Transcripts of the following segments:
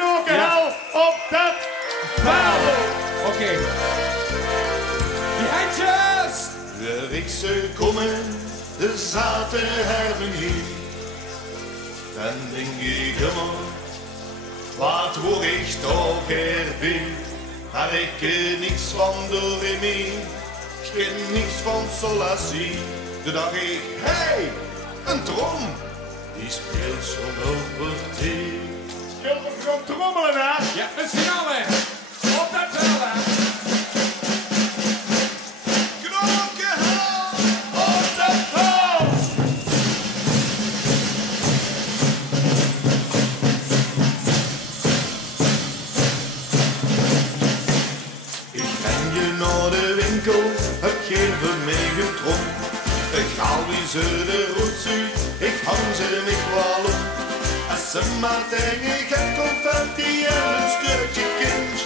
knoken hel op dat paal. Oké. Die handjes! De Riekse komen, de zaten hermen hier. Dan denk ik immer, wat word ik toch erbij? Had ik niks van de remi, ik ken niks van solacie. Toen dacht ik, hey, een trom, die speelt zo'n overtee. Zullen we gaan trommelen, hè? Ja, een signaal weg. Op dat vel, hè. Knokenhel Op dat paal. Ik ben je naar de winkel, heb geven mij getrom. Ik haal wie ze de roots uit, ik hang ze niet wel op. Als ze maar tegen get confetti en een stukje kind.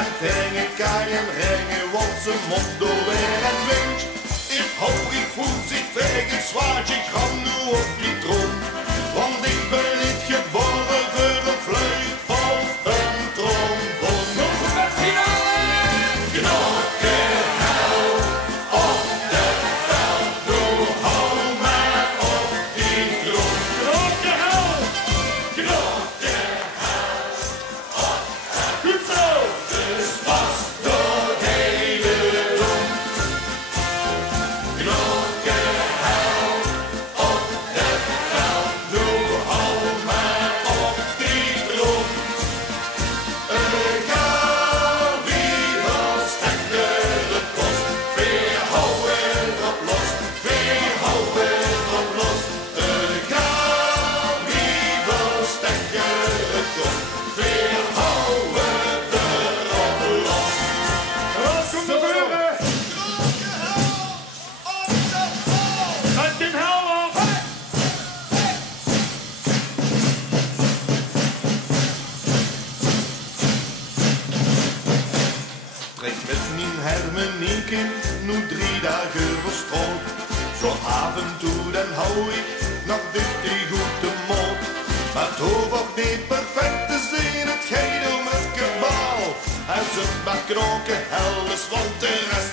En tegen kaai en ringen, want ze mond door weer en wind. Ik hou, ik voel, ik veeg, ik zwaard, ik ga nu op die trom. Want ik ben niet geboren voor een fluit of een trombon. Met finale! Knokkenhel op de veld, doe hou maar op die trom. Knokenhel. Knokkenhel, Goed zo. dus pas door het hele dom. Knokkenhel op de veld, doe hou maar op die trom. Ik hou wie wil stekker het kost, weer houden op los, weer houden op los. Ik hou wie wil stekker het kost, weer houden erop los. Wat komt er gebeuren? Uit die hel af. Trek met mijn Hermenieke nu 3 dagen verstrooid. Zo af en toe dan hou ik nog duchtig goed de moed. Maar het hoeft niet perfect te zijn, het gaat om het kabaal. Hij zit maar knoken hel is, want de rest